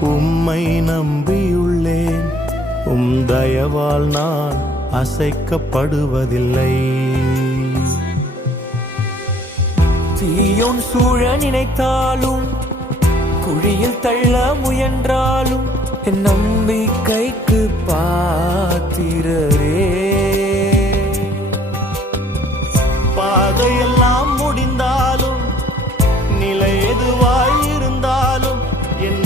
உம்மை நம்பியுள்ளேன், உம் தயவால் நான் அசைக்கப்படுவதில்லை. தீயோன் சூழ நினைத்தாலும் குழியில் தள்ள முயன்றாலும் என் நம்பிக்கைக்கு பாத்திரரே. பாதையெல்லாம் முடிந்தாலும் நிலை எதுவாயிருந்தாலும் என்